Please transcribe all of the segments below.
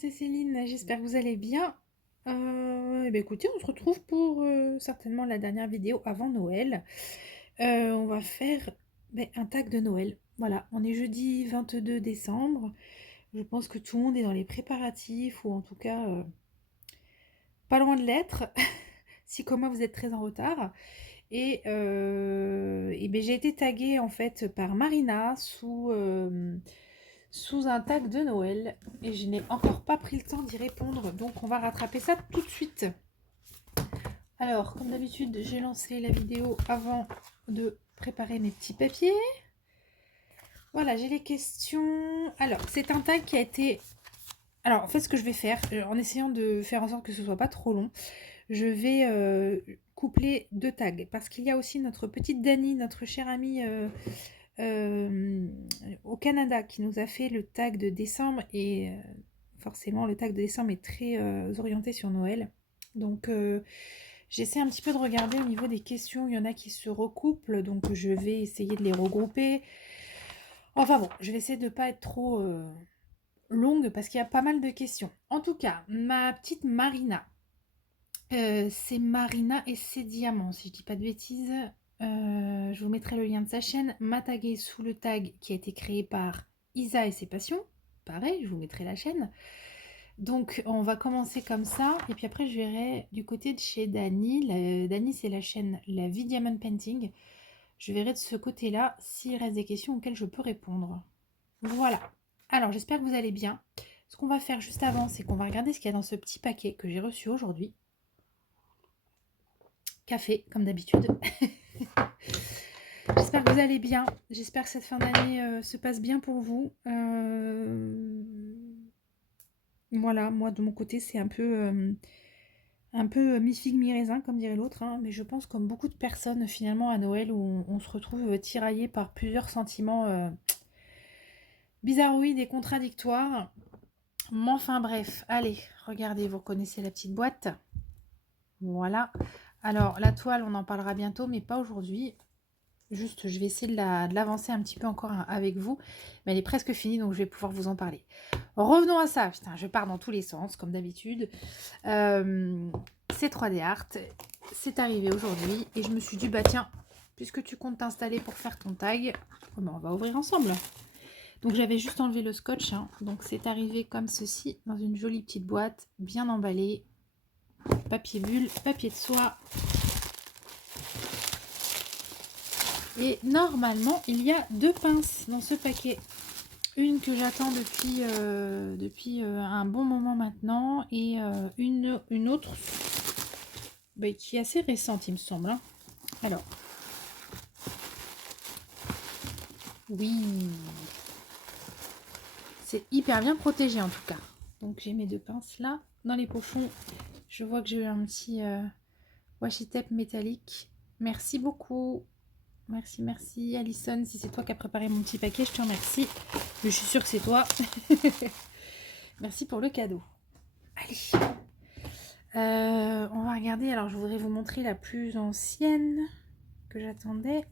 c'est Céline, j'espère que vous allez bien. Eh ben écoutez, on se retrouve pour certainement la dernière vidéo avant Noël. On va faire un tag de Noël. Voilà, on est jeudi 22 décembre. Je pense que tout le monde est dans les préparatifs, ou en tout cas pas loin de l'être, si comme moi vous êtes très en retard. Et ben, j'ai été taguée en fait par Marina sous un tag de Noël et je n'ai encore pas pris le temps d'y répondre, donc on va rattraper ça tout de suite. Alors, comme d'habitude, j'ai lancé la vidéo avant de préparer mes petits papiers. Voilà, j'ai les questions. Alors, c'est un tag qui a été... Alors, en fait, ce que je vais faire, en essayant de faire en sorte que ce soit pas trop long, je vais coupler deux tags, parce qu'il y a aussi notre petite Dani, notre chère amie au Canada, qui nous a fait le tag de décembre, et forcément le tag de décembre est très orienté sur Noël. Donc j'essaie un petit peu de regarder au niveau des questions, il y en a qui se recouplent, donc je vais essayer de les regrouper. Enfin bon, je vais essayer de ne pas être trop longue parce qu'il y a pas mal de questions. En tout cas, ma petite Marina, c'est Marina et ses diamants, si je dis pas de bêtises. Je vous mettrai le lien de sa chaîne. M'a tagué sous le tag qui a été créé par Isa et ses passions. Pareil, je vous mettrai la chaîne. Donc, on va commencer comme ça. Et puis après, je verrai du côté de chez Dani. Dani, c'est la chaîne La Vie Diamond Painting. Je verrai de ce côté-là s'il reste des questions auxquelles je peux répondre. Voilà. Alors, j'espère que vous allez bien. Ce qu'on va faire juste avant, c'est qu'on va regarder ce qu'il y a dans ce petit paquet que j'ai reçu aujourd'hui. Café, comme d'habitude. J'espère que vous allez bien. J'espère que cette fin d'année se passe bien pour vous. Voilà, moi de mon côté, c'est un peu mi-figue, mi-raisin, comme dirait l'autre. Hein, mais je pense comme beaucoup de personnes finalement à Noël où on se retrouve tiraillé par plusieurs sentiments bizarroïdes et contradictoires. Mais enfin bref, allez, regardez, vous reconnaissez la petite boîte. Voilà. Alors la toile, on en parlera bientôt, mais pas aujourd'hui. Juste, je vais essayer de l'avancer un petit peu encore avec vous. Mais elle est presque finie, donc je vais pouvoir vous en parler. Revenons à ça. Putain, je pars dans tous les sens, comme d'habitude. C'est 3D Art. C'est arrivé aujourd'hui. Et je me suis dit, bah tiens, puisque tu comptes t'installer pour faire ton tag, oh ben, on va ouvrir ensemble. Donc j'avais juste enlevé le scotch. Hein. Donc c'est arrivé comme ceci, dans une jolie petite boîte, bien emballée. Papier bulle, papier de soie. Et normalement, il y a deux pinces dans ce paquet. Une que j'attends depuis un bon moment maintenant et une autre qui est assez récente, il me semble. Hein. Alors, oui, c'est hyper bien protégé en tout cas. Donc j'ai mes deux pinces là dans les pochons. Je vois que j'ai eu un petit washi tape métallique. Merci beaucoup. Merci, merci Alison. Si c'est toi qui as préparé mon petit paquet, je te remercie. Mais je suis sûre que c'est toi. Merci pour le cadeau. Allez. On va regarder. Alors, je voudrais vous montrer la plus ancienne que j'attendais.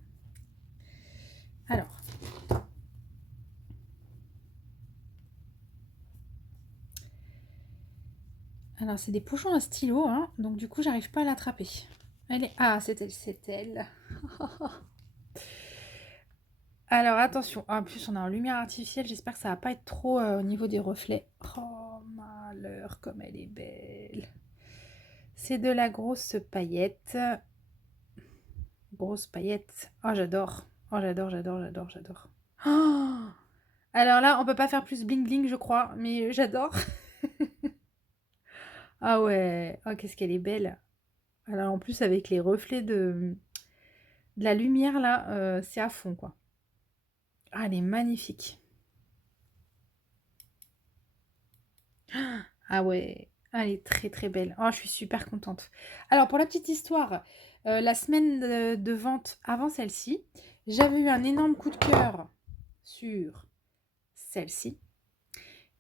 Alors c'est des pochons à stylo, hein, donc du coup, j'arrive pas à l'attraper. Elle est... Ah, c'est elle, c'est elle. Alors, attention. En plus, on est en lumière artificielle. J'espère que ça va pas être trop au niveau des reflets. Oh, malheur, comme elle est belle. C'est de la grosse paillette. Grosse paillette. Oh, j'adore. Oh, j'adore, j'adore, j'adore, j'adore. Oh, alors là, on peut pas faire plus bling bling, je crois, mais j'adore. Ah ouais, oh, qu'est-ce qu'elle est belle. Alors en plus, avec les reflets de la lumière, là, c'est à fond, quoi. Ah, elle est magnifique. Ah ouais, elle est très très belle. Oh, je suis super contente. Alors, pour la petite histoire, la semaine de vente avant celle-ci, j'avais eu un énorme coup de cœur sur celle-ci,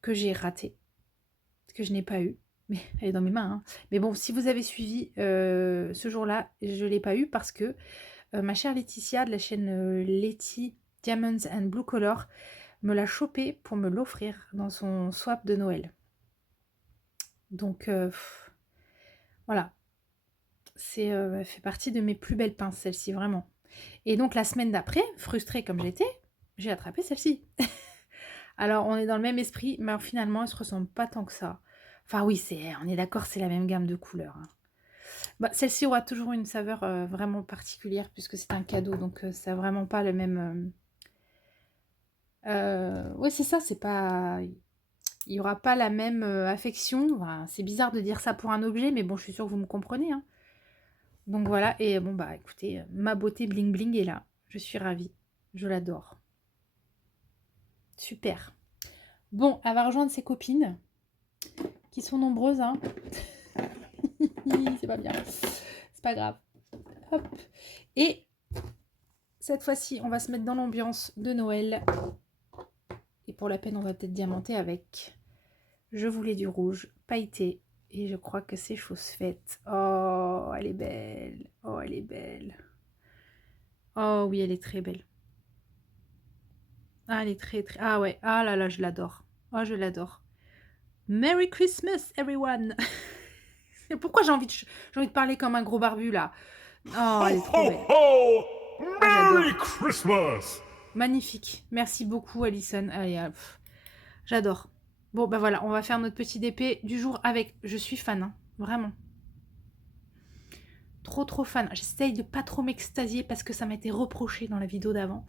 que j'ai raté, que je n'ai pas eu. Mais elle est dans mes mains. Hein. Mais bon, si vous avez suivi ce jour-là, je ne l'ai pas eu parce que ma chère Laetitia de la chaîne Letty Diamonds and Blue Color me l'a chopé pour me l'offrir dans son swap de Noël. Donc, voilà. Elle fait partie de mes plus belles pinces, celle-ci, vraiment. Et donc, la semaine d'après, frustrée comme j'étais, j'ai attrapé celle-ci. Alors, on est dans le même esprit, mais alors, finalement, elles ne se ressemblent pas tant que ça. Enfin, oui, on est d'accord, c'est la même gamme de couleurs, hein. Bah, celle-ci aura toujours une saveur vraiment particulière, puisque c'est un cadeau, donc ça n'a vraiment pas le même... Oui, c'est ça, c'est pas... Il n'y aura pas la même affection. Enfin, c'est bizarre de dire ça pour un objet, mais bon, je suis sûre que vous me comprenez, hein. Donc voilà, et bon, bah écoutez, ma beauté bling bling est là. Je suis ravie. Je l'adore. Super. Bon, elle va rejoindre ses copines, qui sont nombreuses, hein. C'est pas bien. C'est pas grave. Hop. Et cette fois-ci, on va se mettre dans l'ambiance de Noël. Et pour la peine, on va peut-être diamanter avec Je voulais du rouge pailleté. Et je crois que c'est chose faite. Oh, elle est belle. Oh, elle est belle. Oh oui, elle est très belle. Ah, elle est très très... Ah ouais, ah là là, je l'adore. Oh, je l'adore. Merry Christmas, everyone. Pourquoi j'ai envie de parler comme un gros barbu, là? Oh, elle est trop belle. Ho! Ah, j'adore. Merry Christmas! Magnifique. Merci beaucoup, Alison. Allez, j'adore. Bon, bah voilà, on va faire notre petit DP du jour avec... Je suis fan, hein, vraiment. Trop, trop fan. J'essaye de pas trop m'extasier parce que ça m'a été reproché dans la vidéo d'avant.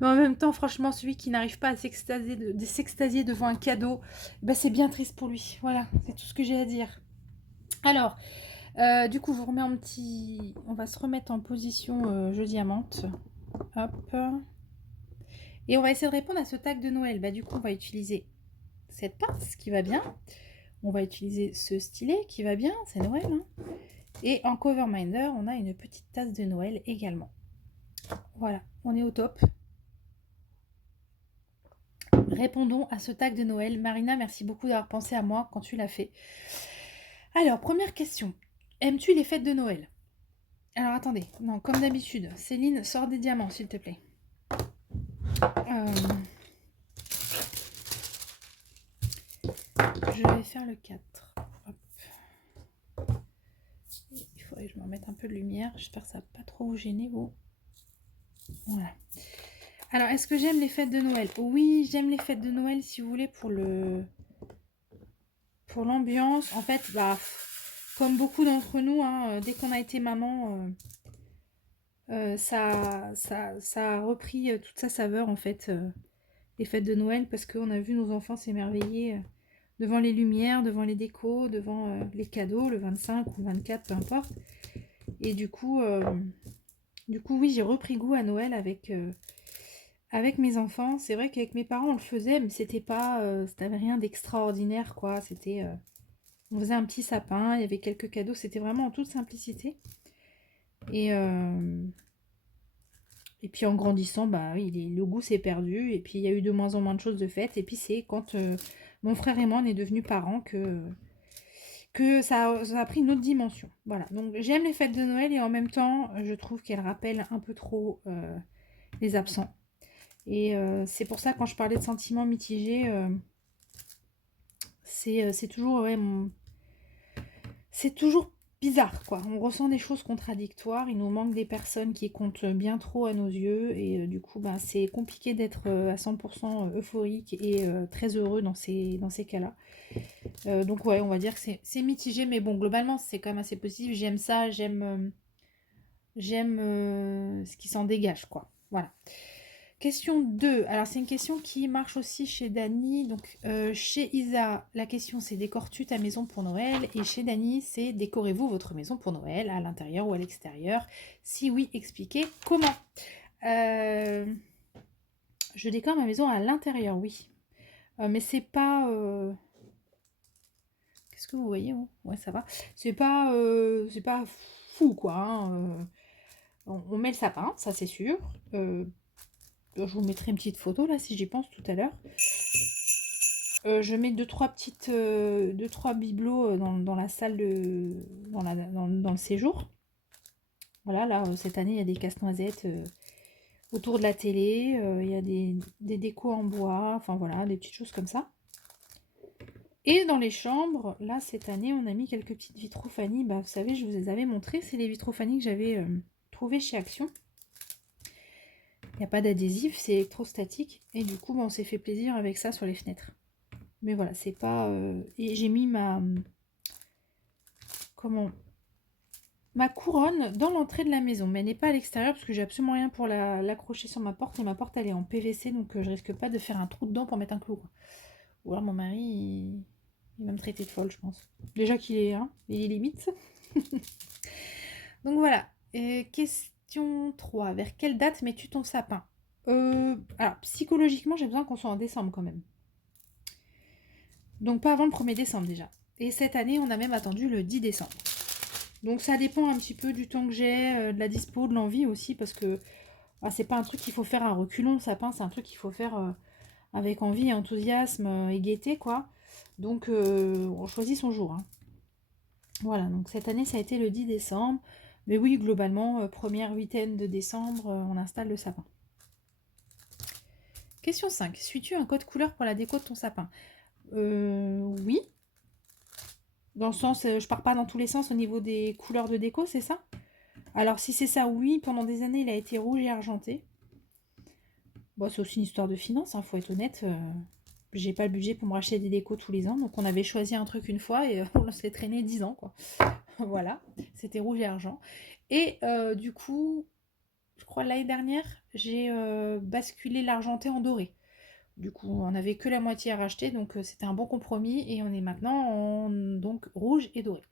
Mais en même temps, franchement, celui qui n'arrive pas à s'extasier devant un cadeau, bah, c'est bien triste pour lui. Voilà, c'est tout ce que j'ai à dire. Alors, du coup, je vous remets en petit... On va se remettre en position jeu diamante. Hop. Et on va essayer de répondre à ce tag de Noël. Bah, du coup, on va utiliser cette pince qui va bien. On va utiliser ce stylet qui va bien, c'est Noël, hein. Et en cover minder, on a une petite tasse de Noël également. Voilà, on est au top. Répondons à ce tag de Noël. Marina, merci beaucoup d'avoir pensé à moi quand tu l'as fait. Alors, première question. Aimes-tu les fêtes de Noël? Alors, attendez. Non, comme d'habitude. Céline, sors des diamants, s'il te plaît. Je vais faire le 4. Hop. Il faudrait que je me remette un peu de lumière. J'espère que ça va pas trop vous gêner, vous. Voilà. Alors, est-ce que j'aime les fêtes de Noël? Oui, j'aime les fêtes de Noël, si vous voulez, pour l'ambiance. En fait, bah, comme beaucoup d'entre nous, hein, dès qu'on a été maman, ça a repris toute sa saveur, en fait, les fêtes de Noël, parce qu'on a vu nos enfants s'émerveiller devant les lumières, devant les décos, devant les cadeaux, le 25 ou le 24, peu importe. Et du coup, oui, j'ai repris goût à Noël avec mes enfants. C'est vrai qu'avec mes parents, on le faisait, mais c'était rien d'extraordinaire, quoi. On faisait un petit sapin, il y avait quelques cadeaux, c'était vraiment en toute simplicité. Et puis en grandissant, bah oui, le goût s'est perdu, et puis il y a eu de moins en moins de choses de faites. Et puis c'est quand mon frère et moi on est devenus parents que ça a pris une autre dimension. Voilà, donc j'aime les fêtes de Noël, et en même temps, je trouve qu'elles rappellent un peu trop les absents. Et c'est pour ça, quand je parlais de sentiments mitigés, c'est toujours, ouais, c'est toujours bizarre, quoi. On ressent des choses contradictoires, il nous manque des personnes qui comptent bien trop à nos yeux, et du coup, bah, c'est compliqué d'être à 100% euphorique et très heureux dans ces cas-là. Donc ouais, on va dire que c'est mitigé, mais bon, globalement, c'est quand même assez positif. J'aime ça, j'aime ce qui s'en dégage, quoi. Voilà. Question 2. Alors, c'est une question qui marche aussi chez Dany. Donc, chez Isa, la question c'est: décores-tu ta maison pour Noël? Et chez Dany, c'est: décorez-vous votre maison pour Noël, à l'intérieur ou à l'extérieur? Si oui, expliquez comment. Je décore ma maison à l'intérieur, oui. Mais c'est pas... Qu'est-ce que vous voyez, vous? Ouais, ça va. C'est pas fou, quoi, hein. On met le sapin, ça c'est sûr. Je vous mettrai une petite photo là si j'y pense tout à l'heure. Je mets deux trois bibelots dans la salle dans le séjour. Voilà, là cette année il y a des casse-noisettes autour de la télé, il y a des décos en bois, enfin voilà, des petites choses comme ça. Et dans les chambres, là, cette année, on a mis quelques petites vitrophanies. Bah, vous savez, je vous les avais montrées. C'est les vitrophanies que j'avais trouvées chez Action. Il n'y a pas d'adhésif, c'est électrostatique. Et du coup, bah, on s'est fait plaisir avec ça sur les fenêtres. Mais voilà, c'est pas... Et j'ai mis comment... ma couronne dans l'entrée de la maison. Mais elle n'est pas à l'extérieur parce que j'ai absolument rien pour l'accrocher sur ma porte. Et ma porte, elle est en PVC, donc je risque pas de faire un trou dedans pour mettre un clou, quoi. Ou alors mon mari, il va me traiter de folle, je pense. Déjà qu'il est, hein, il est limite. Donc voilà. Question 3. Vers quelle date mets-tu ton sapin? Alors, psychologiquement, j'ai besoin qu'on soit en décembre quand même. Donc pas avant le 1er décembre déjà. Et cette année, on a même attendu le 10 décembre. Donc ça dépend un petit peu du temps que j'ai, de la dispo, de l'envie aussi, parce que c'est pas un truc qu'il faut faire à reculons, le sapin, c'est un truc qu'il faut faire avec envie, enthousiasme et gaieté, quoi. Donc on choisit son jour, hein. Voilà, donc cette année, ça a été le 10 décembre. Mais oui, globalement, première huitaine de décembre, on installe le sapin. Question 5. Suis-tu un code couleur pour la déco de ton sapin? Oui. Dans le sens, je pars pas dans tous les sens au niveau des couleurs de déco, c'est ça? Alors si c'est ça, oui. Pendant des années, il a été rouge et argenté. Bon, c'est aussi une histoire de finances, hein, faut être honnête. J'ai pas le budget pour me racheter des décos tous les ans. Donc on avait choisi un truc une fois et on se l'est traîné 10 ans, quoi. Voilà, c'était rouge et argent. Et du coup, je crois l'année dernière, j'ai basculé l'argenté en doré. Du coup, on n'avait que la moitié à racheter, donc c'était un bon compromis. Et on est maintenant en donc rouge et doré.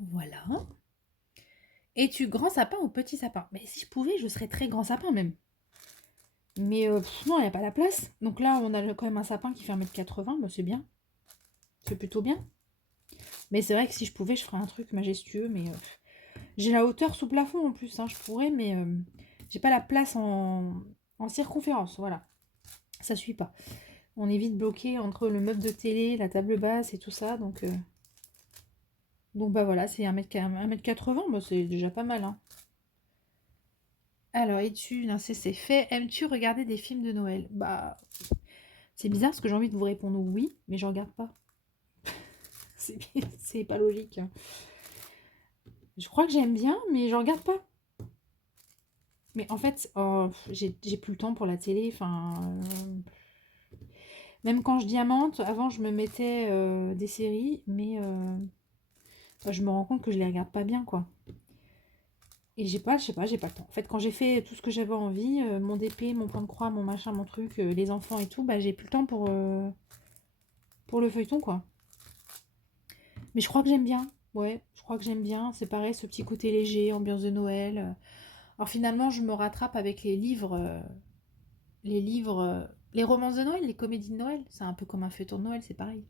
Voilà. Es-tu grand sapin ou petit sapin? Mais si je pouvais, je serais très grand sapin même. Mais non, il n'y a pas la place. Donc là, on a quand même un sapin qui fait 1,80 m. Bah, c'est bien. C'est plutôt bien. Mais c'est vrai que si je pouvais, je ferais un truc majestueux. Mais j'ai la hauteur sous plafond en plus, hein, je pourrais, mais j'ai pas la place en circonférence. Voilà. Ça suit pas. On est vite bloqué entre le meuble de télé, la table basse et tout ça. Donc bah voilà, c'est 1,80 m. Bah, c'est déjà pas mal, hein. Alors, non, c'est fait. Aimes-tu regarder des films de Noël? Bah, c'est bizarre parce que j'ai envie de vous répondre oui, mais je regarde pas. C'est pas logique, hein. Je crois que j'aime bien, mais je regarde pas. Mais en fait, j'ai plus le temps pour la télé. Enfin, même quand je diamante, avant je me mettais des séries, mais je me rends compte que je les regarde pas bien, quoi. Et je sais pas, j'ai pas le temps. En fait, quand j'ai fait tout ce que j'avais envie, mon DP, mon point de croix, mon machin, mon truc, les enfants et tout, bah j'ai plus le temps pour le feuilleton, quoi. Mais je crois que j'aime bien. Ouais, je crois que j'aime bien. C'est pareil, ce petit côté léger, ambiance de Noël. Alors finalement, je me rattrape avec les romances de Noël, les comédies de Noël. C'est un peu comme un feuilleton de Noël, c'est pareil.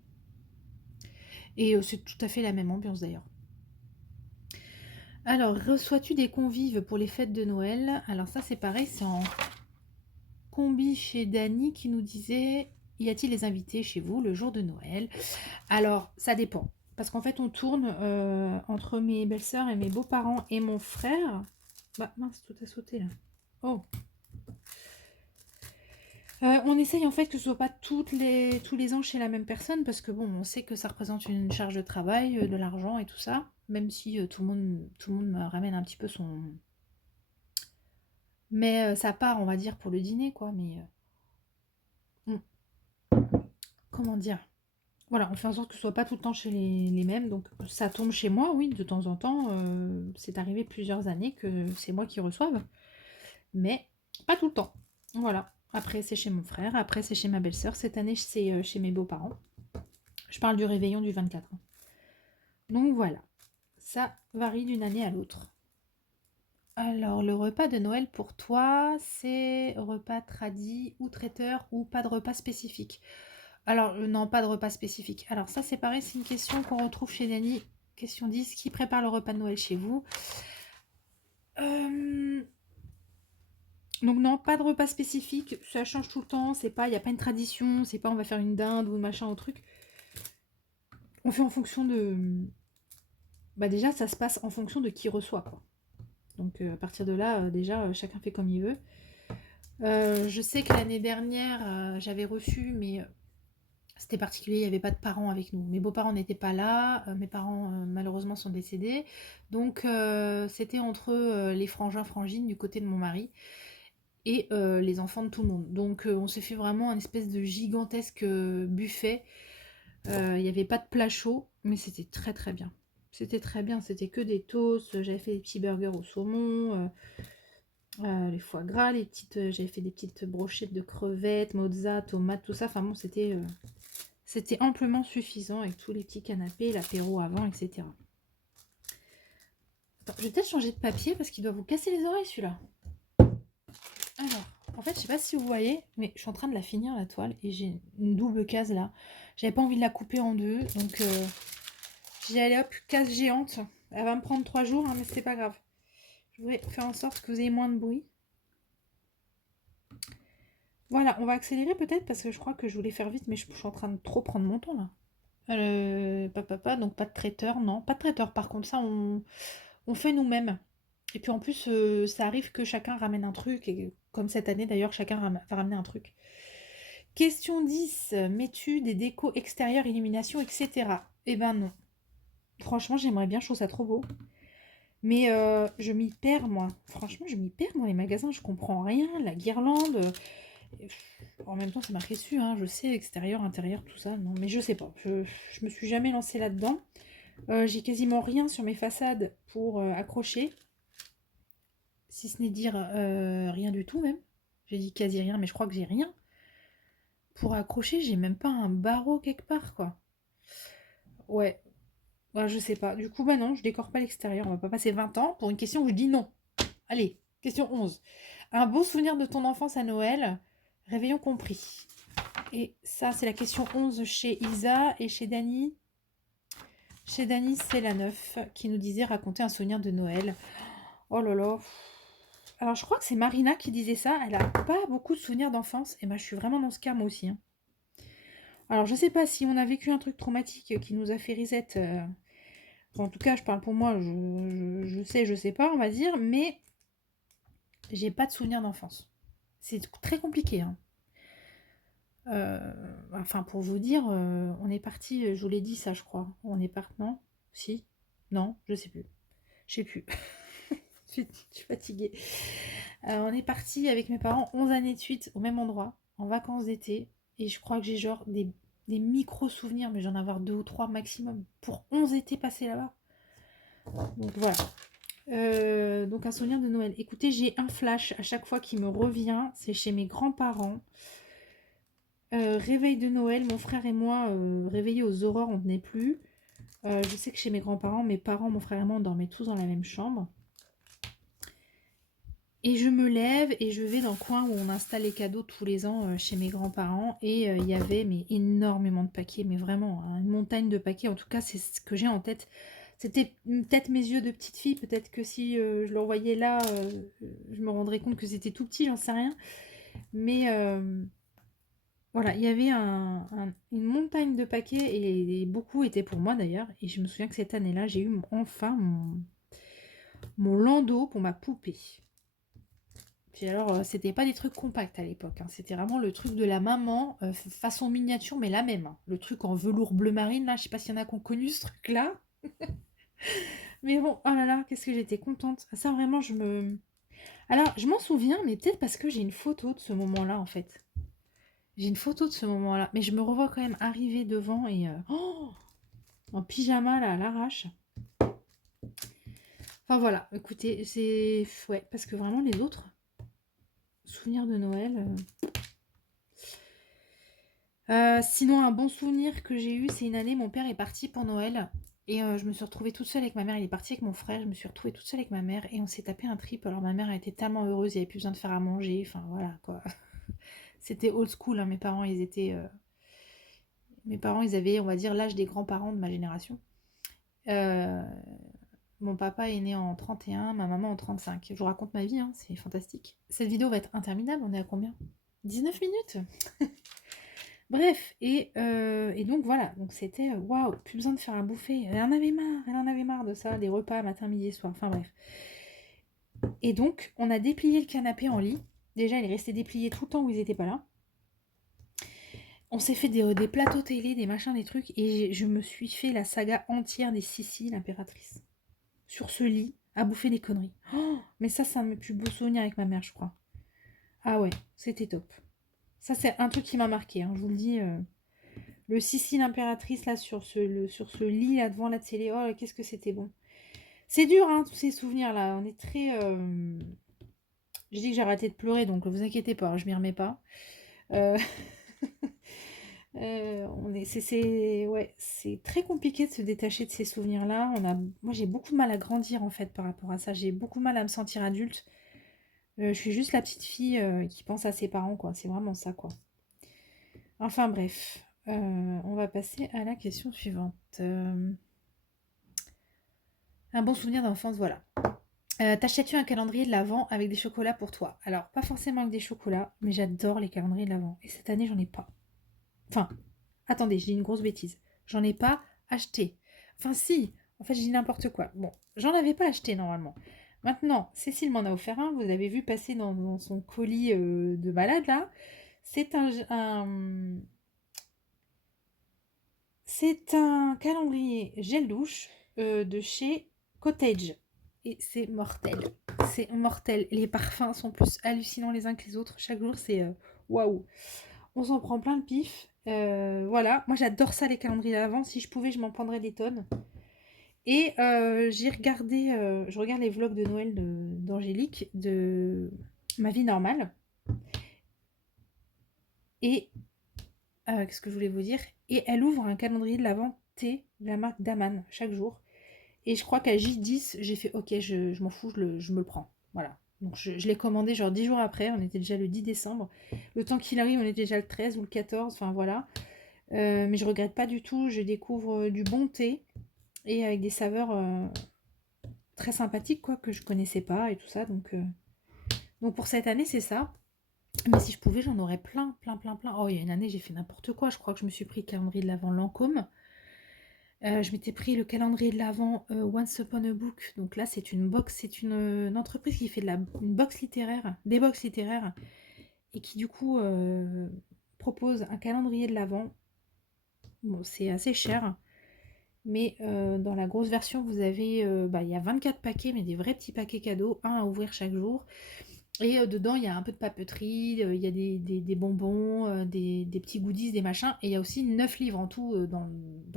Et c'est tout à fait la même ambiance d'ailleurs. Alors, reçois-tu des convives pour les fêtes de Noël? Alors ça, c'est pareil, c'est en combi chez Dany qui nous disait, y a-t-il des invités chez vous le jour de Noël? Alors, ça dépend. Parce qu'en fait, on tourne entre mes belles-sœurs et mes beaux-parents et mon frère. Bah mince, tout a sauté là. Oh. On essaye en fait que ce soit pas tous les ans chez la même personne parce que bon, on sait que ça représente une charge de travail, de l'argent et tout ça. Même si tout le monde me ramène un petit peu son. Mais ça part, on va dire, pour le dîner, quoi. Mais comment dire? Voilà, on fait en sorte que ce soit pas tout le temps chez les mêmes. Donc ça tombe chez moi, oui, de temps en temps. C'est arrivé plusieurs années que c'est moi qui reçoive. Mais pas tout le temps. Voilà. Après, c'est chez mon frère. Après, c'est chez ma belle-sœur. Cette année, c'est chez mes beaux-parents. Je parle du réveillon du 24. Donc voilà. Ça varie d'une année à l'autre. Alors, le repas de Noël pour toi, c'est repas tradi ou traiteur ou pas de repas spécifique? Alors, non, pas de repas spécifique. Alors, ça, c'est pareil, c'est une question qu'on retrouve chez Dany. Question 10, qui prépare le repas de Noël chez vous? Donc, non, pas de repas spécifique. Ça change tout le temps. C'est pas, il n'y a pas une tradition. C'est pas, on va faire une dinde ou machin ou truc. On fait en fonction de. Bah, déjà, ça se passe en fonction de qui reçoit, quoi. Donc, à partir de là, déjà, chacun fait comme il veut. Je sais que l'année dernière, j'avais reçu, mais c'était particulier, il n'y avait pas de parents avec nous. Mes beaux-parents n'étaient pas là, mes parents malheureusement sont décédés. Donc c'était entre les frangins, frangines du côté de mon mari et les enfants de tout le monde. Donc on s'est fait vraiment un espèce de gigantesque buffet. Il n'y avait pas de plat chaud, mais c'était très très bien. C'était très bien, c'était que des toasts, j'avais fait des petits burgers au saumon, les foie gras, j'avais fait des petites brochettes de crevettes, mozza, tomates, tout ça. Enfin bon, c'était amplement suffisant avec tous les petits canapés, l'apéro avant, etc. Attends, je vais peut-être changer de papier parce qu'il doit vous casser les oreilles celui-là. Alors, en fait, je sais pas si vous voyez, mais je suis en train de la finir la toile et j'ai une double case là. J'avais pas envie de la couper en deux, donc j'ai allé hop, case géante. Elle va me prendre 3 jours, hein, mais c'est pas grave. Je vais faire en sorte que vous ayez moins de bruit. Voilà, on va accélérer peut-être parce que je crois que je voulais faire vite, mais je suis en train de trop prendre mon temps là. Donc pas de traiteur, non. Pas de traiteur, par contre, ça on fait nous-mêmes. Et puis en plus, ça arrive que chacun ramène un truc, et comme cette année d'ailleurs, chacun va ramener un truc. Question 10. Mets-tu des décos extérieures, illumination, etc. Eh ben non. Franchement, j'aimerais bien, je trouve ça trop beau. Mais je m'y perds, moi. Franchement, je m'y perds dans les magasins, je comprends rien. La guirlande. En même temps, c'est marqué dessus, hein, je sais, extérieur, intérieur, tout ça. Non, mais je sais pas. Je me suis jamais lancée là-dedans. J'ai quasiment rien sur mes façades pour accrocher. Si ce n'est dire rien du tout, même. J'ai dit quasi rien, mais je crois que j'ai rien. Pour accrocher, j'ai même pas un barreau quelque part, quoi. Ouais, bah, je sais pas. Du coup, bah non, je décore pas l'extérieur. On va pas passer 20 ans pour une question où je dis non. Allez, question 11. Un beau souvenir de ton enfance à Noël, réveillon compris. Et ça, c'est la question 11 chez Isa et chez Dany. Chez Dany, c'est la 9 qui nous disait raconter un souvenir de Noël. Oh là là. Alors, je crois que c'est Marina qui disait ça. Elle a pas beaucoup de souvenirs d'enfance. Et moi, je suis vraiment dans ce cas, moi aussi, hein. Alors, je sais pas si on a vécu un truc traumatique qui nous a fait reset. Enfin, en tout cas, je parle pour moi. Je sais pas, on va dire. Mais j'ai pas de souvenirs d'enfance. C'est très compliqué, hein. Enfin, pour vous dire, on est parti, je vous l'ai dit ça, je crois. On est parti, non? Si? Non, je sais plus. Je sais plus. Je suis fatiguée. On est parti avec mes parents 11 années de suite au même endroit, en vacances d'été. Et je crois que j'ai genre des micro-souvenirs, mais j'en ai avoir 2 ou 3 maximum. Pour 11 étés passés là-bas. Donc voilà. Donc un souvenir de Noël. Écoutez, j'ai un flash à chaque fois qui me revient. C'est chez mes grands-parents. Réveil de Noël, mon frère et moi, réveillés aux aurores, on ne tenait plus. Je sais que chez mes grands-parents, mes parents, mon frère et moi, on dormait tous dans la même chambre. Et je me lève et je vais dans le coin où on installe les cadeaux tous les ans chez mes grands-parents. Et il y avait mais, énormément de paquets, mais vraiment, hein, une montagne de paquets. En tout cas, c'est ce que j'ai en tête. C'était peut-être mes yeux de petite fille. Peut-être que si je le revoyais là, je me rendrais compte que c'était tout petit, j'en sais rien. Mais voilà, il y avait une montagne de paquets et beaucoup étaient pour moi d'ailleurs. Et je me souviens que cette année-là, j'ai eu enfin mon landau pour ma poupée. Puis alors, c'était pas des trucs compacts à l'époque, hein. C'était vraiment le truc de la maman, façon miniature, mais la même, hein. Le truc en velours bleu marine, là, je sais pas s'il y en a qui ont connu ce truc-là. Mais bon, oh là là, qu'est-ce que j'étais contente. Ça, vraiment, Alors, je m'en souviens, mais peut-être parce que j'ai une photo de ce moment-là, en fait. J'ai une photo de ce moment-là. Mais je me revois quand même arriver devant et... oh, en pyjama, là, à l'arrache. Enfin, voilà, écoutez, c'est... Ouais, parce que vraiment, les autres souvenirs de Noël... sinon, un bon souvenir que j'ai eu, c'est une année, mon père est parti pour Noël. Et je me suis retrouvée toute seule avec ma mère. Il est parti avec mon frère. Je me suis retrouvée toute seule avec ma mère. Et on s'est tapé un trip. Alors, ma mère a été tellement heureuse. Il n'y avait plus besoin de faire à manger. Enfin, voilà, quoi. C'était old school, hein. Mes parents, ils avaient, on va dire, l'âge des grands-parents de ma génération. Euh, Mon papa est né en 31, ma maman en 35. Je vous raconte ma vie, hein, c'est fantastique. Cette vidéo va être interminable. On est à combien? 19 minutes. Bref, et donc voilà, donc c'était waouh, plus besoin de faire à bouffer. Elle en avait marre de ça, des repas matin, midi et soir, enfin bref. Et donc, on a déplié le canapé en lit. Déjà, il est resté déplié tout le temps où ils étaient pas là. On s'est fait des plateaux télé, des machins, des trucs, et je me suis fait la saga entière des Sissi, l'impératrice. Sur ce lit, à bouffer des conneries. Oh, mais ça me plus beau souvenir avec ma mère, je crois. Ah ouais, c'était top. Ça, c'est un truc qui m'a marqué, hein, je vous le dis. Le Sissi, l'impératrice, là, sur ce lit, là, devant la télé. Oh, qu'est-ce que c'était bon. C'est dur, hein, tous ces souvenirs-là. On est très... J'ai dit que j'ai arrêté de pleurer, donc vous inquiétez pas, hein, je m'y remets pas. Euh, ouais, c'est très compliqué de se détacher de ces souvenirs-là. Moi, j'ai beaucoup de mal à grandir en fait par rapport à ça. J'ai beaucoup de mal à me sentir adulte. Je suis juste la petite fille qui pense à ses parents, quoi. C'est vraiment ça, quoi. Enfin bref, on va passer à la question suivante. Un bon souvenir d'enfance, voilà. T'achètes-tu un calendrier de l'Avent avec des chocolats pour toi? Alors, pas forcément avec des chocolats, mais j'adore les calendriers de l'Avent. Et cette année, j'en ai pas. Enfin, attendez, je dis une grosse bêtise. J'en ai pas acheté. Enfin, si, en fait, je dis n'importe quoi. Bon, j'en avais pas acheté normalement. Maintenant, Cécile m'en a offert un. Vous avez vu passer dans son colis de balade là. C'est c'est un calendrier gel douche de chez Cottage. Et c'est mortel. C'est mortel. Les parfums sont plus hallucinants les uns que les autres. Chaque jour, c'est waouh. On s'en prend plein le pif. Voilà, moi j'adore ça les calendriers d'avant. Si je pouvais, je m'en prendrais des tonnes. Et j'ai regardé, je regarde les vlogs de Noël d'Angélique, de Ma vie normale. Et qu'est-ce que je voulais vous dire? Et elle ouvre un calendrier de l'Avent T de la marque Daman chaque jour. Et je crois qu'à J10, j'ai fait ok, je m'en fous, je me le prends. Voilà. Donc je l'ai commandé genre 10 jours après, on était déjà le 10 décembre. Le temps qu'il arrive, on était déjà le 13 ou le 14, enfin voilà. Mais je regrette pas du tout, je découvre du bon thé et avec des saveurs très sympathiques quoi que je connaissais pas et tout ça. Donc pour cette année, c'est ça. Mais si je pouvais, j'en aurais plein, plein, plein, plein. Oh, il y a une année, j'ai fait n'importe quoi. Je crois que je me suis pris le calendrier de l'Avent Lancôme. Je m'étais pris le calendrier de l'Avent Once Upon a Book. Donc là, c'est une box, c'est une entreprise qui fait une box littéraire, des box littéraires, et qui du coup propose un calendrier de l'Avent. Bon, c'est assez cher, mais dans la grosse version, vous avez, il y a 24 paquets, mais des vrais petits paquets cadeaux, un à ouvrir chaque jour. Et dedans, il y a un peu de papeterie, il y a des bonbons, des petits goodies, des machins. Et il y a aussi 9 livres en tout dans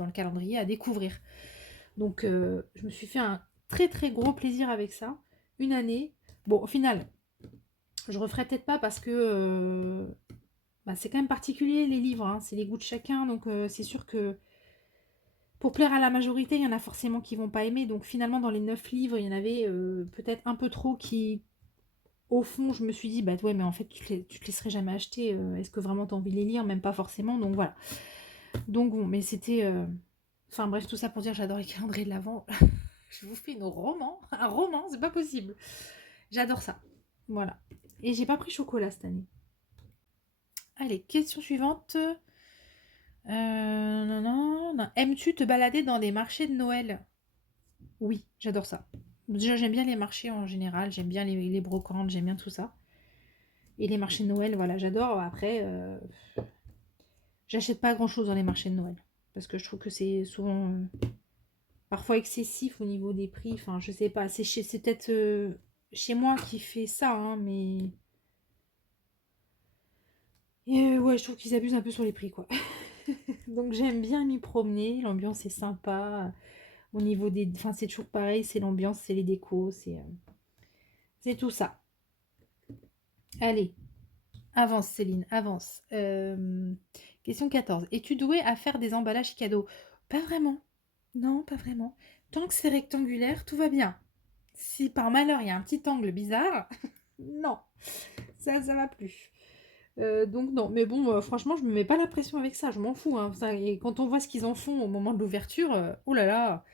le calendrier à découvrir. Donc, je me suis fait un très très gros plaisir avec ça. Une année. Bon, au final, je referai peut-être pas parce que c'est quand même particulier les livres. Hein. C'est les goûts de chacun. Donc, c'est sûr que pour plaire à la majorité, il y en a forcément qui vont pas aimer. Donc, finalement, dans les 9 livres, il y en avait peut-être un peu trop qui. Au fond, je me suis dit, bah ouais, mais en fait, tu te laisserais jamais acheter. Est-ce que vraiment tu as envie de les lire? Même pas forcément. Donc voilà. Donc bon, mais c'était. Enfin bref, tout ça pour dire, j'adore les calendriers de l'Avent. Je vous fais un roman, c'est pas possible. J'adore ça. Voilà. Et j'ai pas pris chocolat cette année. Allez, question suivante. Non, non, non. Aimes-tu te balader dans des marchés de Noël? Oui, j'adore ça. Déjà, j'aime bien les marchés en général. J'aime bien les brocantes, j'aime bien tout ça. Et les marchés de Noël, voilà, j'adore. Après, j'achète pas grand-chose dans les marchés de Noël. Parce que je trouve que c'est souvent parfois excessif au niveau des prix. Enfin, je sais pas. C'est peut-être chez moi qui fait ça, hein, mais. Et, ouais, je trouve qu'ils abusent un peu sur les prix, quoi. Donc j'aime bien m'y promener. L'ambiance est sympa. Au niveau des. Enfin, c'est toujours pareil. C'est l'ambiance, c'est les décos, c'est tout ça. Allez, avance, Céline, avance. Question 14. Es-tu douée à faire des emballages cadeaux? Pas vraiment. Non, pas vraiment. Tant que c'est rectangulaire, tout va bien. Si par malheur il y a un petit angle bizarre, non, ça va plus. Donc non, mais bon, franchement, je me mets pas la pression avec ça, je m'en fous. Hein. Et quand on voit ce qu'ils en font au moment de l'ouverture, oh là là,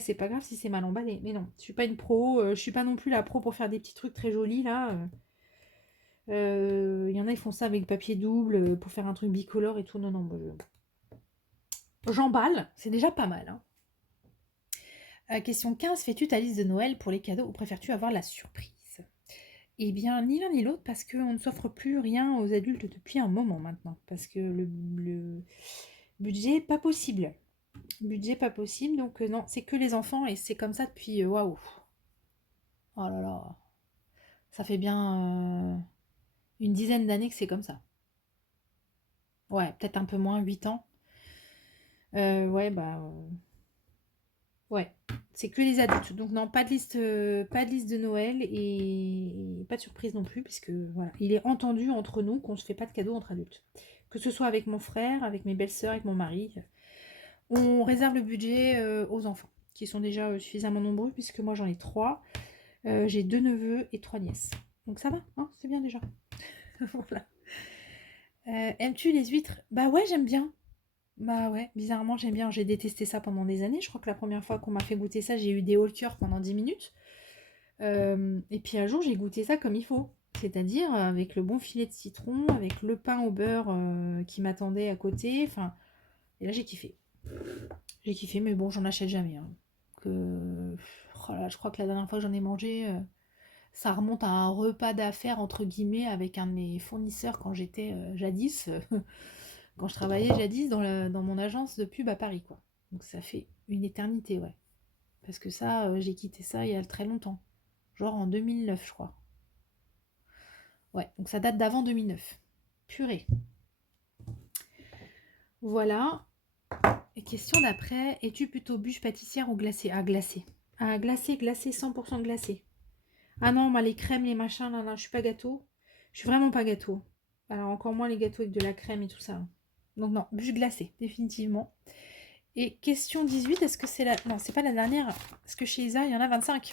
c'est pas grave si c'est mal emballé. Mais non, je suis pas une pro, je suis pas non plus la pro pour faire des petits trucs très jolis là. Il y en a, ils font ça avec papier double pour faire un truc bicolore et tout. Non, non, j'emballe, c'est déjà pas mal. Hein. Question 15, fais-tu ta liste de Noël pour les cadeaux ou préfères-tu avoir la surprise? Eh bien, ni l'un ni l'autre, parce qu'on ne s'offre plus rien aux adultes depuis un moment maintenant. Parce que le budget, pas possible. Budget, pas possible. Donc, non, c'est que les enfants et c'est comme ça depuis. Waouh! Oh là là. Ça fait bien une dizaine d'années que c'est comme ça. Ouais, peut-être un peu moins, 8 ans. Ouais, bah. Ouais, c'est que les adultes. Donc non, pas de liste de Noël et pas de surprise non plus, puisque voilà, il est entendu entre nous qu'on ne se fait pas de cadeaux entre adultes. Que ce soit avec mon frère, avec mes belles-sœurs, avec mon mari, on réserve le budget aux enfants, qui sont déjà suffisamment nombreux, puisque moi j'en ai trois. J'ai deux neveux et trois nièces. Donc ça va, hein, c'est bien déjà. Voilà. Aimes-tu les huîtres? Bah ouais, j'aime bien. Bah ouais, bizarrement j'aime bien. J'ai détesté ça pendant des années. Je crois que la première fois qu'on m'a fait goûter ça, j'ai eu des hauts le cœur pendant 10 minutes. Et puis un jour, j'ai goûté ça comme il faut. C'est-à-dire avec le bon filet de citron, avec le pain au beurre qui m'attendait à côté. Enfin, et là, j'ai kiffé. J'ai kiffé, mais bon, j'en achète jamais, hein. Que... Oh là, je crois que la dernière fois que j'en ai mangé, ça remonte à un repas d'affaires, entre guillemets, avec un de mes fournisseurs quand j'étais jadis, quand je travaillais jadis dans mon agence de pub à Paris, quoi. Donc ça fait une éternité, ouais. Parce que ça, j'ai quitté ça il y a très longtemps. Genre en 2009, je crois. Ouais, donc ça date d'avant 2009. Purée. Voilà. Et question d'après, es-tu plutôt bûche pâtissière ou glacée? Ah, glacée. Ah, glacée, glacée, 100% glacée. Ah non, moi les crèmes, les machins, là, là, je suis pas gâteau. Je suis vraiment pas gâteau. Alors encore moins les gâteaux avec de la crème et tout ça. Donc non, bûche glacée, définitivement. Et question 18, est-ce que c'est la... Non, c'est pas la dernière. Parce que chez Isa, il y en a 25.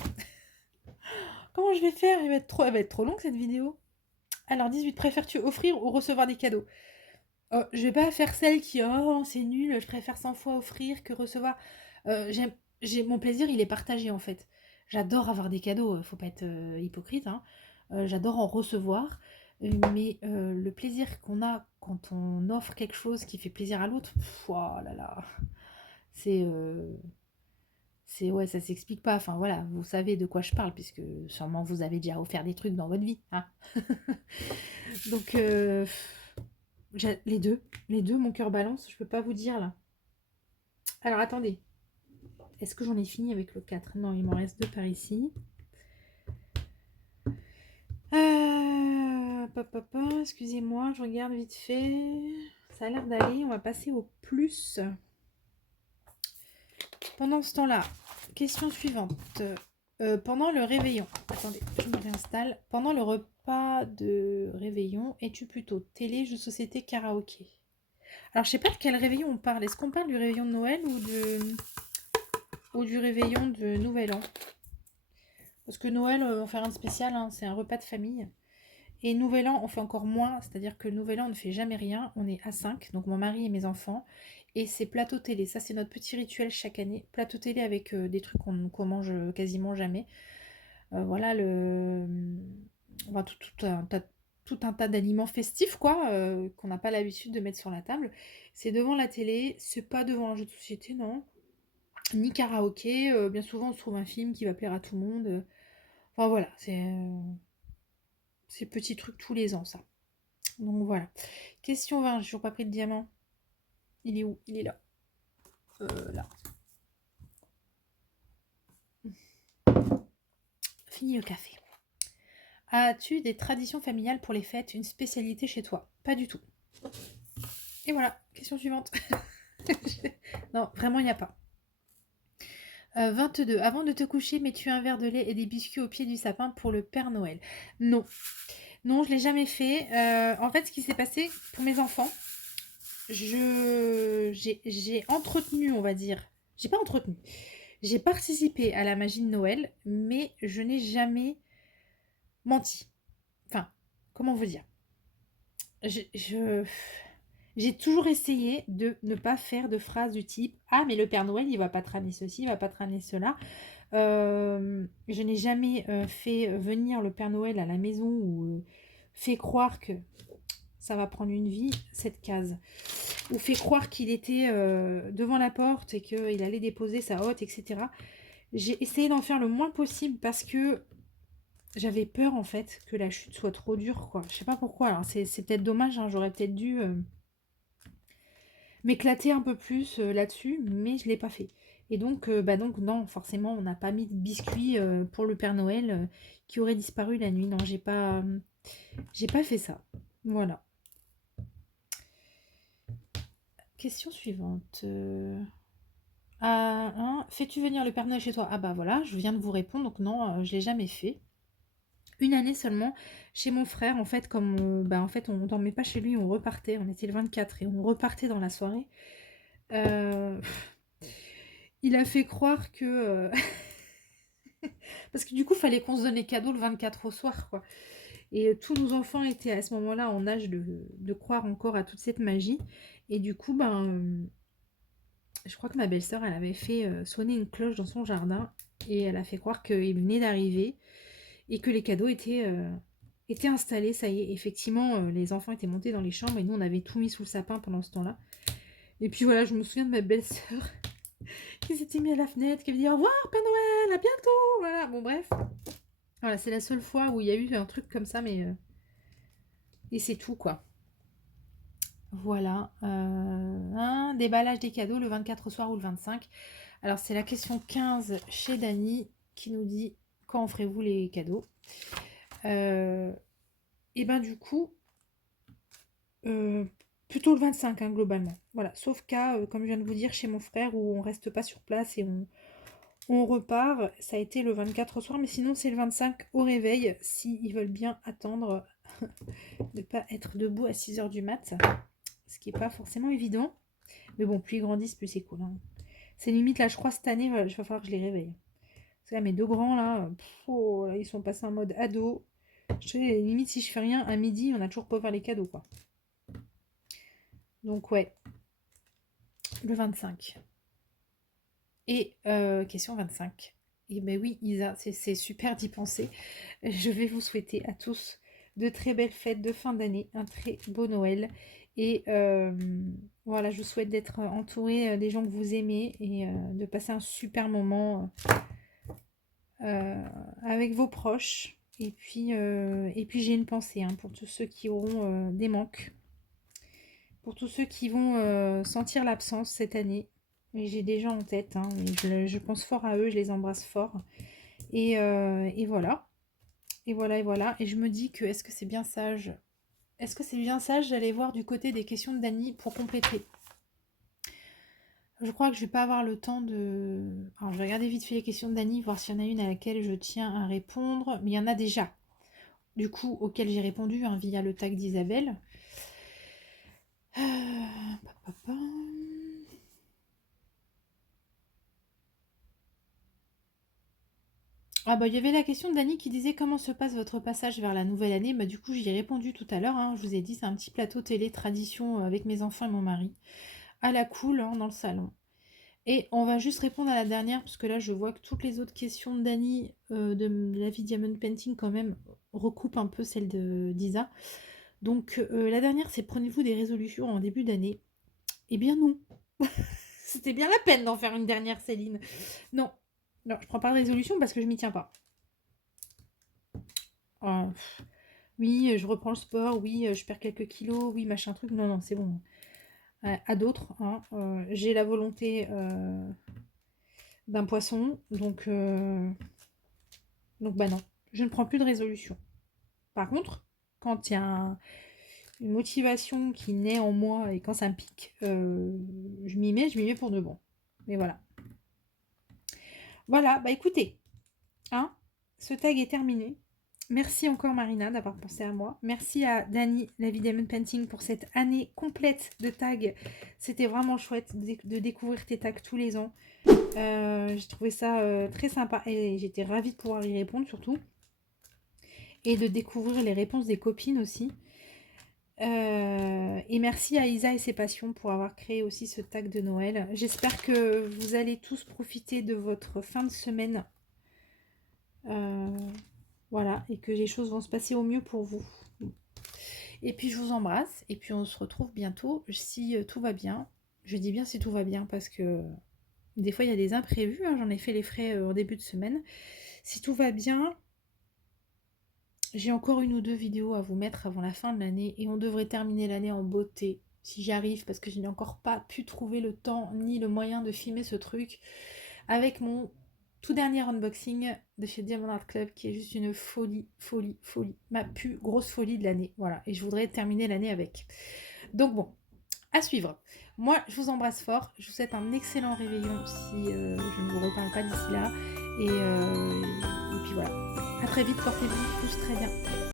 Comment je vais faire? Elle va être trop longue cette vidéo. Alors 18, préfères-tu offrir ou recevoir des cadeaux? Je vais pas faire celle qui «Oh, c'est nul, je préfère 100 fois offrir que recevoir». J'aime mon plaisir, il est partagé, en fait. J'adore avoir des cadeaux, faut pas être, hypocrite, hein. J'adore en recevoir, mais le plaisir qu'on a quand on offre quelque chose qui fait plaisir à l'autre, oh là là, c'est, ouais, ça s'explique pas. Enfin, voilà, vous savez de quoi je parle puisque sûrement vous avez déjà offert des trucs dans votre vie, hein. Donc les deux, mon cœur balance, je peux pas vous dire là. Alors attendez, est-ce que j'en ai fini avec le 4? Non, il m'en reste deux par ici. Excusez-moi, je regarde vite fait. Ça a l'air d'aller, on va passer au plus. Pendant ce temps-là, question suivante. Pendant le réveillon, attendez, je me réinstalle. Pendant le repas de réveillon, es-tu plutôt télé, jeux de société, karaoké? Alors, je sais pas de quel réveillon on parle. Est-ce qu'on parle du réveillon de Noël ou du réveillon de Nouvel An? Parce que Noël, on fait rien de spécial, hein, c'est un repas de famille. Et Nouvel An, on fait encore moins, c'est-à-dire que Nouvel An, on ne fait jamais rien. On est à 5, donc mon mari et mes enfants. Et c'est plateau télé. Ça, c'est notre petit rituel chaque année. Plateau télé avec des trucs qu'on mange quasiment jamais. Voilà, enfin, tout un tas d'aliments festifs, quoi, qu'on n'a pas l'habitude de mettre sur la table. C'est devant la télé, c'est pas devant un jeu de société, non. Ni karaoké. Bien souvent, on se trouve un film qui va plaire à tout le monde. Enfin, voilà, c'est petit truc tous les ans, ça. Donc voilà. Question 20, j'ai toujours pas pris de diamant. Il est où? Il est là. Là. Fini le café. As-tu des traditions familiales pour les fêtes, une spécialité chez toi? Pas du tout. Et voilà, question suivante. Non, vraiment, il n'y a pas. 22. Avant de te coucher, mets-tu un verre de lait et des biscuits au pied du sapin pour le Père Noël? Non. Non, je l'ai jamais fait. En fait, ce qui s'est passé pour mes enfants, j'ai entretenu, on va dire. J'ai pas entretenu. J'ai participé à la magie de Noël, mais je n'ai jamais menti. Enfin, comment vous dire? J'ai toujours essayé de ne pas faire de phrases du type «Ah, mais le Père Noël, il va pas te ramener ceci, il va pas te ramener cela». Je n'ai jamais fait venir le Père Noël à la maison ou fait croire que ça va prendre une vie, cette case. Ou fait croire qu'il était devant la porte et qu'il allait déposer sa hotte, etc. J'ai essayé d'en faire le moins possible parce que j'avais peur en fait que la chute soit trop dure, quoi. Je sais pas pourquoi. Alors c'est peut-être dommage, hein, j'aurais peut-être dû m'éclater un peu plus là-dessus, mais je l'ai pas fait. Et donc non, forcément, on n'a pas mis de biscuits pour le Père Noël qui aurait disparu la nuit. Non, j'ai pas fait ça. Voilà. Question suivante. Hein, fais-tu venir le Père Noël chez toi? Ah bah voilà, je viens de vous répondre, donc non, je l'ai jamais fait. Une année seulement chez mon frère, en fait, comme en fait, on dormait pas chez lui, on repartait, on était le 24 et on repartait dans la soirée. Euh, il a fait croire que parce que du coup, fallait qu'on se donne les cadeaux le 24 au soir, quoi. Et tous nos enfants étaient à ce moment-là en âge de croire encore à toute cette magie. Et du coup, je crois que ma belle-sœur, elle avait fait sonner une cloche dans son jardin et elle a fait croire qu'il venait d'arriver et que les cadeaux étaient installés. Ça y est, effectivement, les enfants étaient montés dans les chambres et nous, on avait tout mis sous le sapin pendant ce temps-là. Et puis voilà, je me souviens de ma belle-sœur qui s'était mise à la fenêtre, qui avait dit au revoir, Père Noël, à bientôt. Voilà, bon, bref. Voilà, c'est la seule fois où il y a eu un truc comme ça, mais. Et c'est tout, quoi. Voilà. Déballage des cadeaux le 24 au soir ou le 25. Alors, c'est la question 15 chez Dany qui nous dit quand ferez-vous les cadeaux. Et ben, du coup, euh, plutôt le 25, hein, globalement. Voilà. Sauf cas, comme je viens de vous dire, chez mon frère où on reste pas sur place et on repart. Ça a été le 24 au soir, mais sinon, c'est le 25 au réveil s'ils veulent bien attendre de ne pas être debout à 6 heures du mat. Ce qui n'est pas forcément évident. Mais bon, plus ils grandissent, plus c'est cool, hein. C'est limite, là, je crois, cette année, il va falloir que je les réveille. Parce que là, mes deux grands, là, oh, là, ils sont passés en mode ado. Je sais, limite, si je fais rien, à midi, on a toujours pas ouvert les cadeaux, quoi. Donc, ouais, le 25. Et question 25. Et ben oui, Isa, c'est super d'y penser. Je vais vous souhaiter à tous de très belles fêtes de fin d'année, un très beau Noël. Et voilà, je vous souhaite d'être entouré des gens que vous aimez et de passer un super moment avec vos proches. Et puis j'ai une pensée, hein, pour tous ceux qui auront des manques, pour tous ceux qui vont sentir l'absence cette année. Et j'ai des gens en tête, hein, et je pense fort à eux, je les embrasse fort. Et voilà. Et voilà, et voilà. Et je me dis que est-ce que c'est bien sage? Est-ce que c'est bien sage d'aller voir du côté des questions de Dany pour compléter? Je crois que je vais pas avoir le temps de... Alors, je vais regarder vite fait les questions de Dany, voir s'il y en a une à laquelle je tiens à répondre. Mais il y en a déjà, du coup, auxquelles j'ai répondu, hein, via le tag d'Isabelle. Pa, pa, pa. Ah bah il y avait la question de Dany qui disait comment se passe votre passage vers la nouvelle année. Bah du coup j'y ai répondu tout à l'heure, hein. Je vous ai dit c'est un petit plateau télé tradition avec mes enfants et mon mari. À la cool, hein, dans le salon. Et on va juste répondre à la dernière, parce que là je vois que toutes les autres questions de Dany de la vie Diamond Painting quand même recoupent un peu celle d'Isa. Donc la dernière c'est prenez-vous des résolutions en début d'année? Eh bien non. C'était bien la peine d'en faire une dernière, Céline. Non, non, je prends pas de résolution parce que je m'y tiens pas. Oh, oui, je reprends le sport, oui, je perds quelques kilos, oui, machin truc. Non, non, c'est bon. À d'autres, hein, j'ai la volonté d'un poisson, donc bah non, je ne prends plus de résolution. Par contre, quand il y a une motivation qui naît en moi et quand ça me pique, je m'y mets pour de bon. Mais voilà. Voilà, bah écoutez, hein, ce tag est terminé. Merci encore Marina d'avoir pensé à moi. Merci à Dany, la vie Diamond Painting, pour cette année complète de tags. C'était vraiment chouette de découvrir tes tags tous les ans. J'ai trouvé ça très sympa et j'étais ravie de pouvoir y répondre surtout. Et de découvrir les réponses des copines aussi. Et merci à Isa et ses passions pour avoir créé aussi ce tag de Noël. J'espère que vous allez tous profiter de votre fin de semaine. Voilà, et que les choses vont se passer au mieux pour vous. Et puis je vous embrasse, et puis on se retrouve bientôt si tout va bien. Je dis bien si tout va bien parce que des fois il y a des imprévus, hein, j'en ai fait les frais en début de semaine. Si tout va bien, J'ai encore une ou deux vidéos à vous mettre avant la fin de l'année et on devrait terminer l'année en beauté. Si j'y arrive, parce que je n'ai encore pas pu trouver le temps ni le moyen de filmer ce truc avec mon tout dernier unboxing de chez Diamond Art Club qui est juste une folie, folie, folie. Ma plus grosse folie de l'année. Voilà. Et je voudrais terminer l'année avec. Donc bon, à suivre. Moi, je vous embrasse fort. Je vous souhaite un excellent réveillon si je ne vous reparle pas d'ici là. Et puis voilà. À très vite, portez-vous tous très bien.